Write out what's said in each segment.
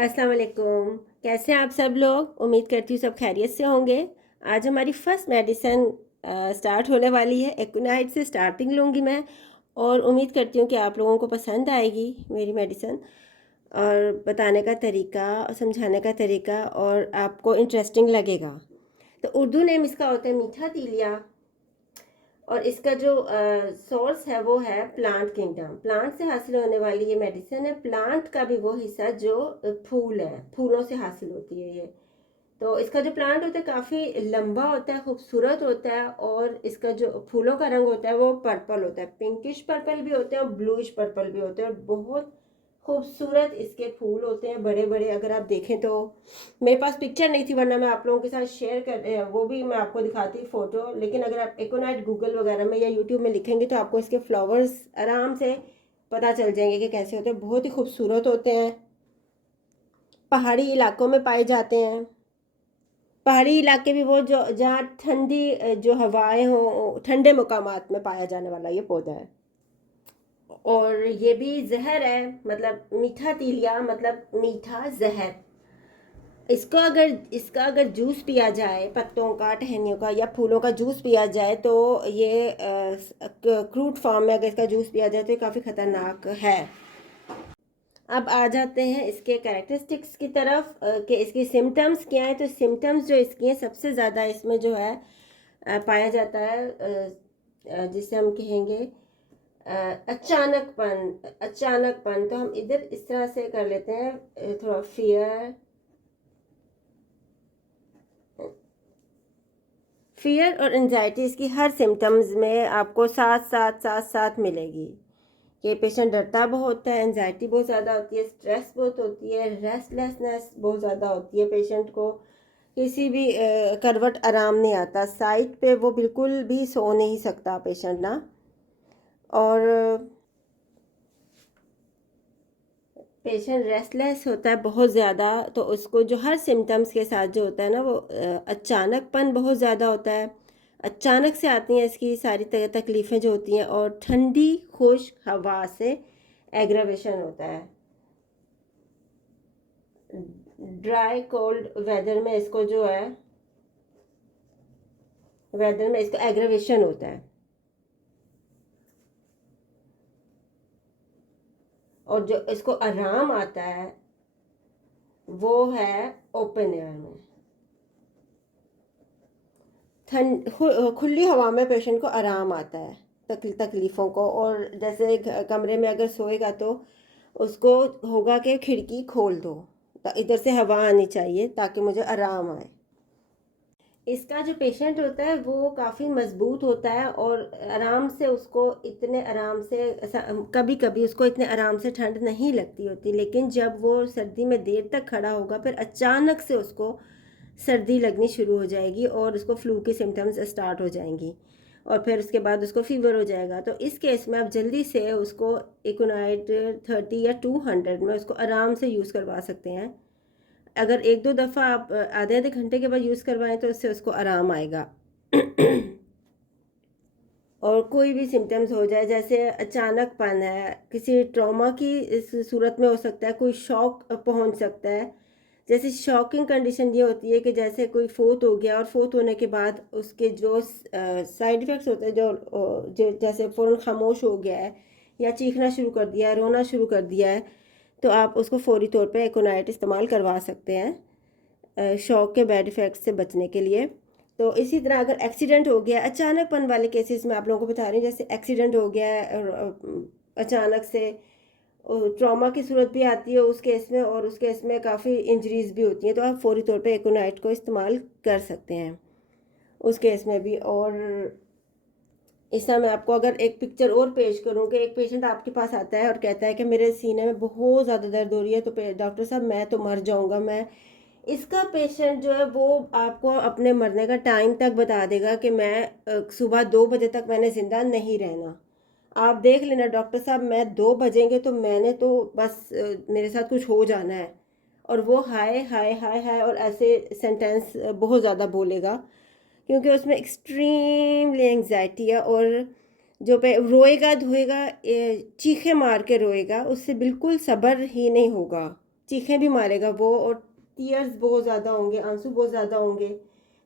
अस्सलाम वालेकुम। कैसे हैं आप सब लोग? उम्मीद करती हूँ सब खैरियत से होंगे। आज हमारी फर्स्ट मेडिसिन स्टार्ट होने वाली है। एक्नाइट से स्टार्टिंग लूँगी मैं और उम्मीद करती हूँ कि आप लोगों को पसंद आएगी मेरी मेडिसिन और बताने का तरीका और समझाने का तरीका और आपको इंटरेस्टिंग लगेगा। तो उर्दू नेम इसका होता है मीठा तीलिया और इसका जो सोर्स है वो है प्लांट किंगडम। प्लांट से हासिल होने वाली ये मेडिसिन है। प्लांट का भी वो हिस्सा जो फूल है, फूलों से हासिल होती है ये। तो इसका जो प्लांट होता है काफ़ी लंबा होता है, खूबसूरत होता है और इसका जो फूलों का रंग होता है वो पर्पल होता है। पिंकिश पर्पल भी होते हैं और ब्लूइश पर्पल भी होते हैं और बहुत खूबसूरत इसके फूल होते हैं, बड़े बड़े। अगर आप देखें तो मेरे पास पिक्चर नहीं थी, वरना मैं आप लोगों के साथ शेयर कर वो भी मैं आपको दिखाती फ़ोटो। लेकिन अगर आप एकोनाइट गूगल वगैरह में या यूट्यूब में लिखेंगे तो आपको इसके फ्लावर्स आराम से पता चल जाएंगे कि कैसे होते हैं। बहुत ही खूबसूरत होते हैं, पहाड़ी इलाकों में पाए जाते हैं। पहाड़ी इलाके भी वो जो जहाँ ठंडी जो हवाएं हों, ठंडे मकामात में पाया जाने वाला ये पौधा है। और ये भी जहर है, मतलब मीठा तीलिया मतलब मीठा जहर। इसका अगर जूस पिया जाए, पत्तों का, टहनियों का या फूलों का जूस पिया जाए तो ये क्रूड फॉर्म में अगर इसका जूस पिया जाए तो ये काफ़ी ख़तरनाक है। अब आ जाते हैं इसके कैरेक्टरिस्टिक्स की तरफ कि इसकी सिम्टम्स क्या है। तो सिम्टम्स जो इसकी हैं सबसे ज़्यादा इसमें जो है पाया जाता है जिसे हम कहेंगे अचानकपन। तो हम इधर इस तरह से कर लेते हैं, थोड़ा फियर और एंजाइटी इसकी हर सिम्टम्स में आपको साथ मिलेगी। ये पेशेंट डरता बहुत है, एंजाइटी बहुत ज़्यादा होती है, स्ट्रेस बहुत होती है, रेस्टलेसनेस बहुत ज़्यादा होती है। पेशेंट को किसी भी करवट आराम नहीं आता, साइड पे वो बिल्कुल भी सो नहीं सकता पेशेंट ना। और पेशेंट रेस्टलेस होता है बहुत ज़्यादा। तो उसको जो हर सिम्टम्स के साथ जो होता है ना वो अचानकपन बहुत ज़्यादा होता है। अचानक से आती हैं इसकी सारी तकलीफ़ें जो होती हैं और ठंडी खुश्क हवा से एग्रावेशन होता है। ड्राई कोल्ड वेदर में इसको एग्रावेशन होता है। और जो इसको आराम आता है वो है ओपन एयर में। खुली हवा में पेशेंट को आराम आता है तकलीफ़ों को। और जैसे कमरे में अगर सोएगा तो उसको होगा कि खिड़की खोल दो, इधर से हवा आनी चाहिए ताकि मुझे आराम आए। इसका जो पेशेंट होता है वो काफ़ी मजबूत होता है और आराम से उसको इतने आराम से कभी कभी उसको इतने आराम से ठंड नहीं लगती होती, लेकिन जब वो सर्दी में देर तक खड़ा होगा फिर अचानक से उसको सर्दी लगनी शुरू हो जाएगी और उसको फ्लू की सिम्टम्स स्टार्ट हो जाएंगी और फिर उसके बाद उसको फीवर हो जाएगा। तो इस केस में आप जल्दी से उसको इकोनाइट 30 या 200 में उसको आराम से यूज़ करवा सकते हैं। अगर एक दो दफ़ा आप आधे आधे घंटे के बाद यूज़ करवाएं तो उससे उसको आराम आएगा। और कोई भी सिम्टम्स हो जाए, जैसे अचानकपन है, किसी ट्रॉमा की इस सूरत में हो सकता है, कोई शॉक पहुंच सकता है। जैसे शॉकिंग कंडीशन ये होती है कि जैसे कोई फोत हो गया और फोत होने के बाद उसके जो साइड इफ़ेक्ट्स होते हैं, जो जैसे फ़ौरन खामोश हो गया है या चीखना शुरू कर दिया है, रोना शुरू कर दिया है, तो आप उसको फौरी तौर पे एकोनाइट इस्तेमाल करवा सकते हैं शॉक के बैड इफ़ेक्ट्स से बचने के लिए। तो इसी तरह अगर एक्सीडेंट हो गया, अचानकपन वाले केसेस में आप लोगों को बता रही हूँ, जैसे एक्सीडेंट हो गया है और अचानक से ट्रॉमा की सूरत भी आती है उस केस में, और उस केस में काफ़ी इंजरीज भी होती हैं, तो आप फौरी तौर पे एकोनाइट को इस्तेमाल कर सकते हैं उस केस में भी। और इसमें मैं आपको अगर एक पिक्चर और पेश करूँ कि एक पेशेंट आपके पास आता है और कहता है कि मेरे सीने में बहुत ज़्यादा दर्द हो रही है, तो डॉक्टर साहब मैं तो मर जाऊँगा। मैं इसका पेशेंट जो है वो आपको अपने मरने का टाइम तक बता देगा कि मैं सुबह 2 बजे तक मैंने ज़िंदा नहीं रहना। आप देख लेना डॉक्टर साहब, मैं 2 बजेंगे तो मैंने तो बस मेरे साथ कुछ हो जाना है। और वो हाय हाय हाय हाय और ऐसे सेंटेंस बहुत ज़्यादा बोलेगा, क्योंकि उसमें एक्सट्रीमली एंग्जाइटी है। और जो पे रोएगा धोएगा, चीखे मार के रोएगा, उससे बिल्कुल सब्र ही नहीं होगा चीखें भी मारेगा वो, और टीयर्स बहुत ज़्यादा होंगे, आंसू बहुत ज़्यादा होंगे।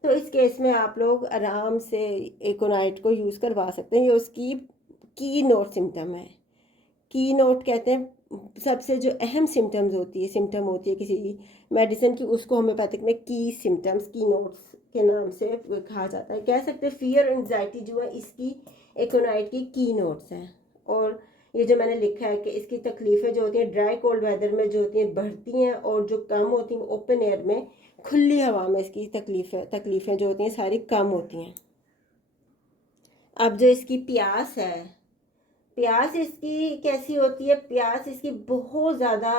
तो इस केस में आप लोग आराम से एकोनाइट को यूज़ करवा सकते हैं। ये उसकी की नोट सिम्टम है। की नोट कहते हैं सबसे जो अहम सिम्टम होती है किसी मेडिसिन की, उसको होम्योपैथिक में की सिम्टम्स, की नोट्स के नाम से कहा जाता है। कह सकते हैं फियर एंजाइटी जो है इसकी एकोनाइट की नोट्स हैं। और ये जो मैंने लिखा है कि इसकी तकलीफ़ें जो होती हैं ड्राई कोल्ड वेदर में जो होती हैं बढ़ती हैं, और जो कम होती हैं ओपन एयर में, खुली हवा में इसकी तकलीफ़ें जो होती हैं सारी कम होती हैं। अब जो इसकी प्यास है, प्यास इसकी कैसी होती है? प्यास इसकी बहुत ज़्यादा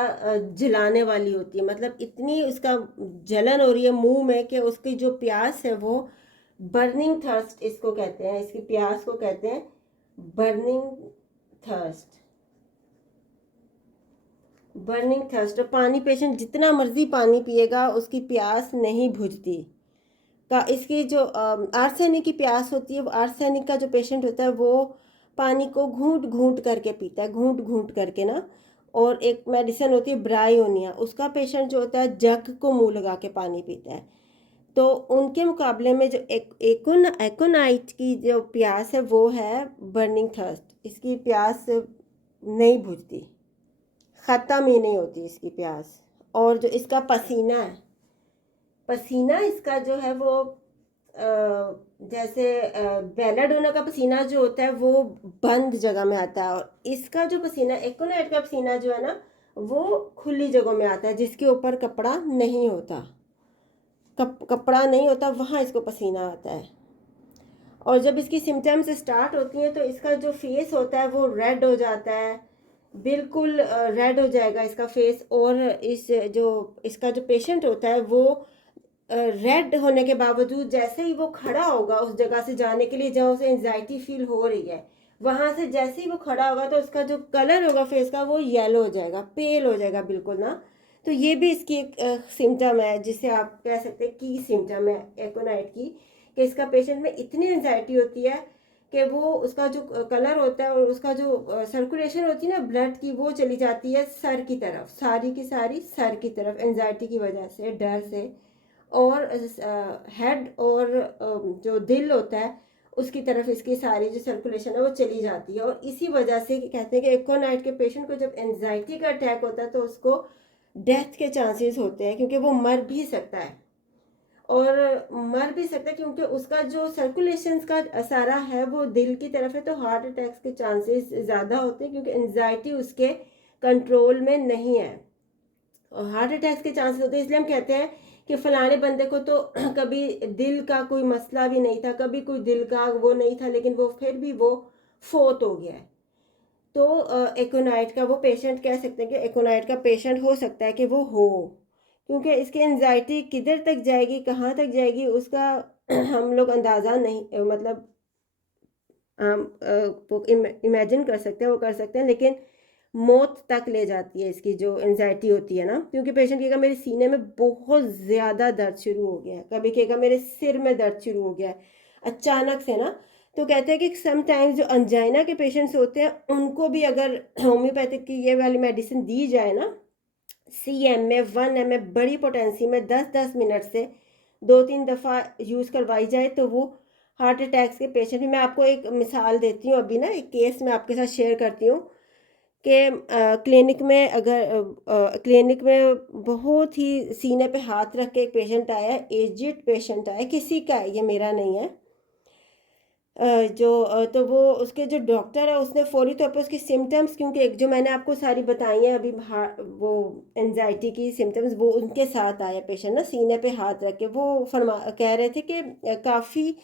जलाने वाली होती है, मतलब इतनी उसका जलन हो रही है मुंह में कि उसकी जो प्यास है वो बर्निंग थर्स्ट इसको कहते हैं। इसकी प्यास को कहते हैं बर्निंग थर्स्ट। Burning thirst. और पानी पेशेंट जितना मर्जी पानी पिएगा उसकी प्यास नहीं बुझती। का इसकी जो आर्सेनिक की प्यास होती है, आर्सेनिक का जो पेशेंट होता है वो पानी को घूंट घूंट करके पीता है, घूंट घूंट करके ना। और एक मेडिसिन होती है ब्रायोनिया, उसका पेशेंट जो होता है जग को मुंह लगा के पानी पीता है। तो उनके मुकाबले में जो एकोनाइट की जो प्यास है वो है बर्निंग थर्स्ट। इसकी प्यास नहीं बुझती, ख़त्म ही नहीं होती इसकी प्यास। और जो इसका पसीना है, पसीना इसका जो है वो जैसे बेलाडोना का पसीना जो होता है वो बंद जगह में आता है, और इसका जो पसीना एकोनाइट का पसीना जो है ना वो खुली जगह में आता है, जिसके ऊपर कपड़ा नहीं होता, कपड़ा नहीं होता वहाँ इसको पसीना आता है। और जब इसकी सिम्टम्स स्टार्ट होती हैं तो इसका जो फेस होता है वो रेड हो जाता है, बिल्कुल रेड हो जाएगा इसका फेस। और इस जो इसका जो पेशेंट होता है वो रेड होने के बावजूद जैसे ही वो खड़ा होगा उस जगह से जाने के लिए जहाँ उसे एंजाइटी फील हो रही है, वहाँ से जैसे ही वो खड़ा होगा तो उसका जो कलर होगा फेस का वो येलो हो जाएगा, पेल हो जाएगा बिल्कुल ना। तो ये भी इसकी एक सिम्टम है जिसे आप कह सकते हैं की सिम्टम है एकोनाइट की, कि इसका पेशेंट में इतनी एंजाइटी होती है कि वो उसका जो कलर होता है और उसका जो सर्कुलेशन होती है ना ब्लड की, वो चली जाती है सर की तरफ, सारी की सारी सर की तरफ, एंजाइटी की वजह से, डर से। और हेड और जो दिल होता है उसकी तरफ इसकी सारी जो सर्कुलेशन है वो चली जाती है। और इसी वजह से कहते हैं कि एकोनाइट के पेशेंट को जब एंजाइटी का अटैक होता है तो उसको डेथ के चांसेस होते हैं, क्योंकि वो मर भी सकता है। और मर भी सकता है क्योंकि उसका जो सर्कुलेशन का सारा है वो दिल की तरफ है, तो हार्ट अटैक्स के चांसेस ज़्यादा होते हैं क्योंकि एंजाइटी उसके कंट्रोल में नहीं है, और हार्ट अटैक्स के चांसेस होते हैं। इसलिए हम कहते हैं कि फलाने बंदे को तो कभी दिल का कोई मसला भी नहीं था, कभी कोई दिल का वो नहीं था, लेकिन वो फिर भी वो फोत हो गया है। तो एकोनाइट का वो पेशेंट कह सकते हैं कि एकोनाइट का पेशेंट हो सकता है कि वो हो, क्योंकि इसकी एंजाइटी किधर तक जाएगी, कहाँ तक जाएगी, उसका हम लोग अंदाज़ा नहीं, मतलब हम वो इमेजिन कर सकते हैं, वो कर सकते हैं, लेकिन मौत तक ले जाती है इसकी जो एंजाइटी होती है ना। क्योंकि पेशेंट कहेगा मेरे सीने में बहुत ज़्यादा दर्द शुरू हो गया है, कभी कहेगा मेरे सिर में दर्द शुरू हो गया है अचानक से ना। तो कहते हैं कि समटाइम्स जो अंजाइना के पेशेंट्स होते हैं उनको भी अगर होम्योपैथिक की ये वाली मेडिसिन दी जाए ना, CM में 1 ml बड़ी पोटेंसी में 10-10 मिनट से 2-3 दफ़ा यूज़ करवाई जाए तो वो हार्ट अटैक्स के पेशेंट भी। मैं आपको एक मिसाल देती हूँ, अभी ना एक केस मैं आपके साथ शेयर करती हूँ कि क्लिनिक में क्लिनिक में बहुत ही सीने पे हाथ रख के एक पेशेंट आया है, एजिड पेशेंट आया, किसी का है, ये मेरा नहीं है। तो वो उसके जो डॉक्टर है उसने फौरी तौर पर उसकी सिम्टम्स, क्योंकि एक जो मैंने आपको सारी बताई हैं अभी वो एंजाइटी की सिम्टम्स, वो उनके साथ आया पेशेंट ना, सीने पे हाथ रख के। वो कह रहे थे कि काफ़ी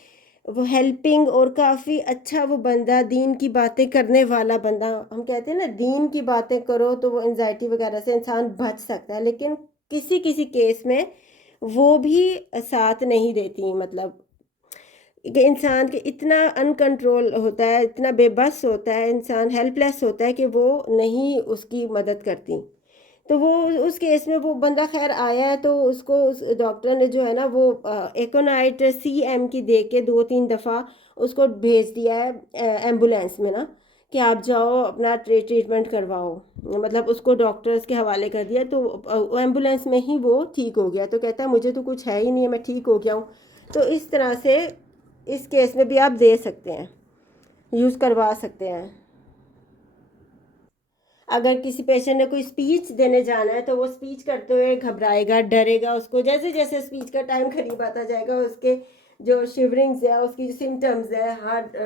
वो हेल्पिंग और काफ़ी अच्छा वो बंदा, दीन की बातें करने वाला बंदा। हम कहते हैं ना दीन की बातें करो तो वो एंजाइटी वगैरह से इंसान बच सकता है, लेकिन किसी किसी केस में वो भी साथ नहीं देती, मतलब कि इंसान के इतना अनकंट्रोल होता है, इतना बेबस होता है इंसान, हेल्पलेस होता है कि वो नहीं उसकी मदद करती। तो वो उस केस में वो बंदा खैर आया है, तो उसको उस डॉक्टर ने जो है ना वो एकोनाइट CM की दे के 2-3 दफ़ा उसको भेज दिया है एम्बुलेंस में ना, कि आप जाओ अपना ट्रीटमेंट करवाओ, मतलब उसको डॉक्टर्स के हवाले कर दिया तो एम्बुलेंस में ही वो ठीक हो गया। तो कहता है मुझे तो कुछ है ही नहीं है, मैं ठीक हो गया हूँ। तो इस तरह से इस केस में भी आप दे सकते हैं, यूज़ करवा सकते हैं। अगर किसी पेशेंट ने कोई स्पीच देने जाना है तो वो स्पीच करते हुए घबराएगा, डरेगा। उसको जैसे जैसे स्पीच का टाइम करीब आता जाएगा, उसके जो शिवरिंग्स है, उसकी जो सिम्टम्स है, हार्ट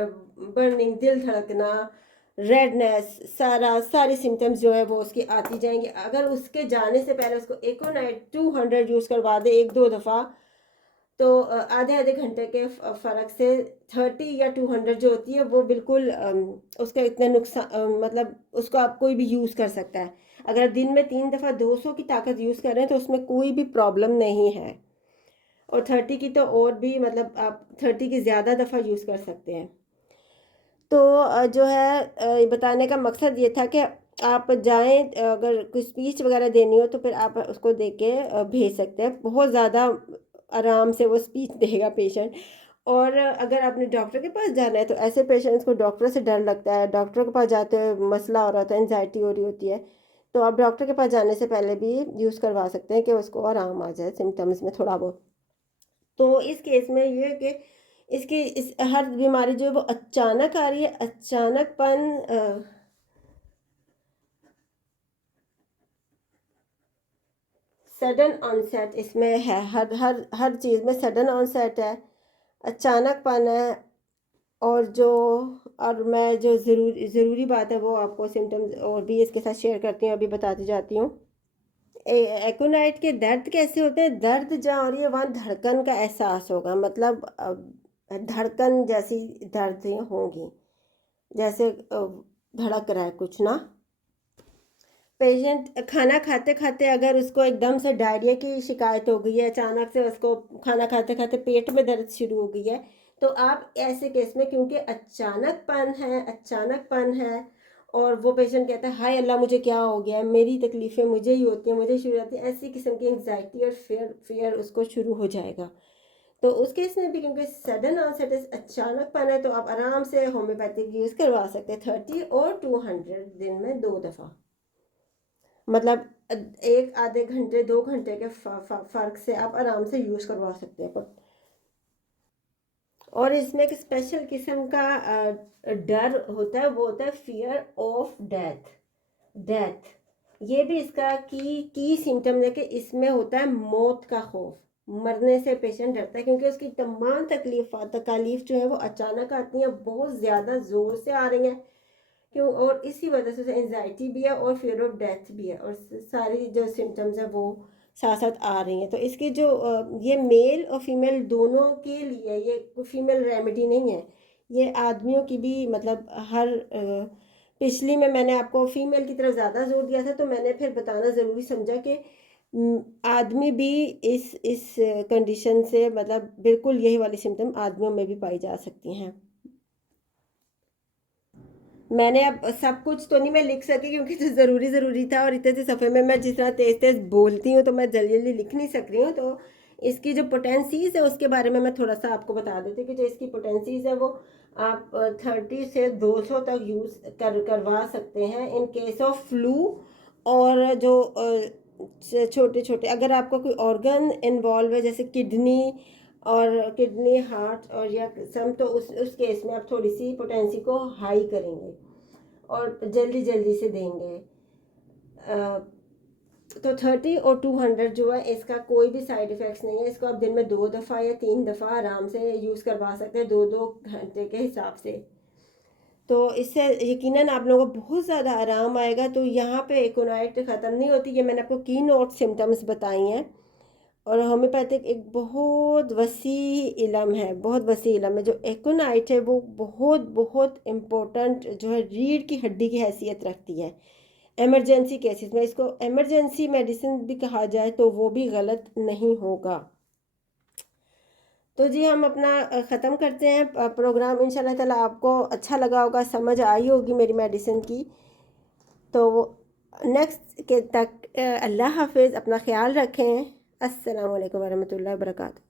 बर्निंग, दिल धड़कना, रेडनेस, सारी सिम्टम्स जो है वो उसकी आती जाएंगी। अगर उसके जाने से पहले उसको एकोनाइट 200 यूज़ करवा दे 1-2 दफ़ा, तो आधे आधे घंटे के फ़र्क से 30 या 200 जो होती है वो बिल्कुल उसका इतना नुकसान, मतलब उसको आप कोई भी यूज़ कर सकता है। अगर दिन में 3 दफ़ा 200 की ताकत यूज़ कर रहे हैं तो उसमें कोई भी प्रॉब्लम नहीं है। और 30 की तो और भी, मतलब आप 30 की ज़्यादा दफ़ा यूज़ कर सकते हैं। तो जो है ये बताने का मकसद ये था कि आप जाएं, अगर कोई स्पीच वगैरह देनी हो तो फिर आप उसको दे के भेज सकते हैं। बहुत ज़्यादा आराम से वो स्पीच देगा पेशेंट। और अगर आपने डॉक्टर के पास जाना है तो ऐसे पेशेंट्स को डॉक्टर से डर लगता है, डॉक्टर के पास जाते हुए मसला हो रहा होता है, एनजाइटी हो रही होती है, तो आप डॉक्टर के पास जाने से पहले भी यूज़ करवा सकते हैं कि उसको आराम आ जाए सिम्टम्स में थोड़ा बहुत। तो इस केस में ये है कि इसकी इस हर बीमारी जो है वो अचानक आ रही है, अचानकपन सडन ऑनसेट इसमें है। हर हर हर चीज़ में सडन ऑनसेट है, अचानकपन है। और जो और मैं जो ज़रूरी बात है वो आपको सिम्टम्स और भी इसके साथ शेयर करती हूँ, अभी बताती जाती हूँ। एक्यूनाइट के दर्द कैसे होते हैं? दर्द जहाँ हो रही है वहाँ धड़कन का एहसास होगा, मतलब धड़कन जैसी दर्द होंगी, जैसे धड़क रहा है कुछ ना। पेशेंट खाना खाते खाते अगर उसको एकदम से डायरिया की शिकायत हो गई है, अचानक से उसको खाना खाते खाते पेट में दर्द शुरू हो गई है, तो आप ऐसे केस में, क्योंकि अचानकपन है और वो पेशेंट कहता है हाय अल्लाह मुझे क्या हो गया है, मेरी तकलीफ़ें मुझे ही होती हैं, मुझे शुरू होती है, ऐसी किस्म की एंग्जाइटी और फियर उसको शुरू हो जाएगा। तो उस केस में भी, क्योंकि सडन ऑनसेट अचानकपन है, तो आप आराम से होम्योपैथिक यूज़ करवा सकते हैं 30 और 200 दिन में 2 दफ़ा। मतलब एक आधे घंटे 2 घंटे के फ़र्क से आप आराम से यूज़ करवा सकते हैं। पर और इसमें एक स्पेशल किस्म का डर होता है, वो होता है फियर ऑफ डेथ। ये भी इसका की सिम्टम है कि इसमें होता है मौत का खौफ, मरने से पेशेंट डरता है, क्योंकि उसकी तमाम तकलीफ जो है वो अचानक आती हैं, बहुत ज़्यादा ज़ोर से आ रही हैं। क्यों? और इसी वजह से एंजाइटी भी है और फियर ऑफ डेथ भी है, और सारी जो सिम्टम्स है वो साथ साथ आ रही हैं। तो इसकी जो ये मेल और फीमेल दोनों के लिए, ये फीमेल रेमेडी नहीं है, ये आदमियों की भी, मतलब हर पिछली में मैंने आपको फीमेल की तरफ ज़्यादा जोर दिया था, तो मैंने फिर बताना ज़रूरी समझा कि आदमी भी इस कंडीशन से, मतलब बिल्कुल यही वाली सिम्टम आदमियों में भी पाई जा सकती हैं। मैंने अब सब कुछ तो नहीं मैं लिख सकी, क्योंकि जो ज़रूरी था, और इतने से सफ़े में मैं जिस तरह तेज़ तेज़ बोलती हूँ तो मैं जल्दी जल्दी लिख नहीं सक रही हूँ। तो इसकी जो पोटेंसीज़ है उसके बारे में मैं थोड़ा सा आपको बता देती हूँ कि जो इसकी पोटेंसीज़ है वो आप 30 से 200 तक यूज़ करवा सकते हैं इन केस ऑफ फ्लू। और जो छोटे छोटे अगर आपका कोई ऑर्गन इन्वॉल्व है, जैसे किडनी हार्ट और या सम, तो उस केस में आप थोड़ी सी पोटेंसी को हाई करेंगे और जल्दी जल्दी से देंगे। तो 30 और 200 जो है इसका कोई भी साइड इफ़ेक्ट्स नहीं है। इसको आप दिन में 2 दफ़ा या 3 दफ़ा आराम से यूज़ करवा सकते हैं, 2-2 घंटे के हिसाब से। तो इससे यकीनन आप लोगों को बहुत ज़्यादा आराम आएगा। तो यहाँ पे एकोनाइट ख़त्म नहीं होती, ये मैंने आपको की नोट सिम्टम्स बताई हैं। और होम्योपैथिक एक बहुत वसी इलम है, बहुत वसी इलम है। जो एकोनाइट है वो बहुत बहुत इम्पोर्टेंट जो है, रीढ़ की हड्डी की हैसियत रखती है एमरजेंसी केसेस में। इसको एमरजेंसी मेडिसिन भी कहा जाए तो वो भी गलत नहीं होगा। तो जी हम अपना ख़त्म करते हैं प्रोग्राम। इंशाल्लाह ताला आपको अच्छा लगा होगा, समझ आई होगी मेरी मेडिसिन की। तो नेक्स्ट के तक अल्लाह हाफिज़, अपना ख्याल रखें। अस्सलाम वालेकुम वरहमतुल्लाहि वबरकातुहू।